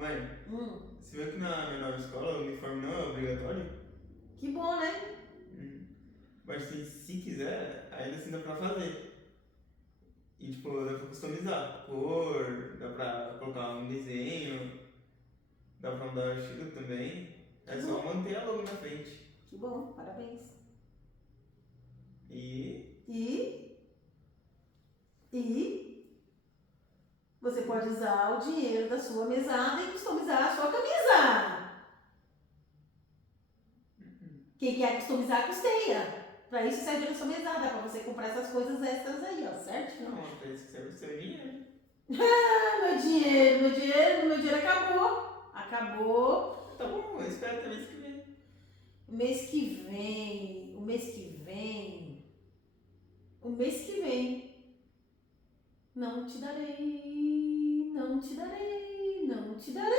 mãe, você viu que na minha nova escola o uniforme não é obrigatório? Que bom, né? Mas se quiser, ainda assim dá pra fazer. E tipo, dá pra customizar cor, dá pra colocar um desenho, dá pra mudar o estilo também. É Que só bom. manter a logo na frente. Que bom, parabéns. E E você pode usar o dinheiro da sua mesada e customizar a sua camisa. Quem quer customizar, custeia. Pra isso serve a sua mesada, pra você comprar essas coisas extras aí, ó, certo? não, pra isso que serve o seu dinheiro. Ah, meu dinheiro acabou. Acabou. Tá bom, eu espero até mês que vem. O mês que vem, o mês que vem, o mês que vem, não te darei, não te darei, não te darei.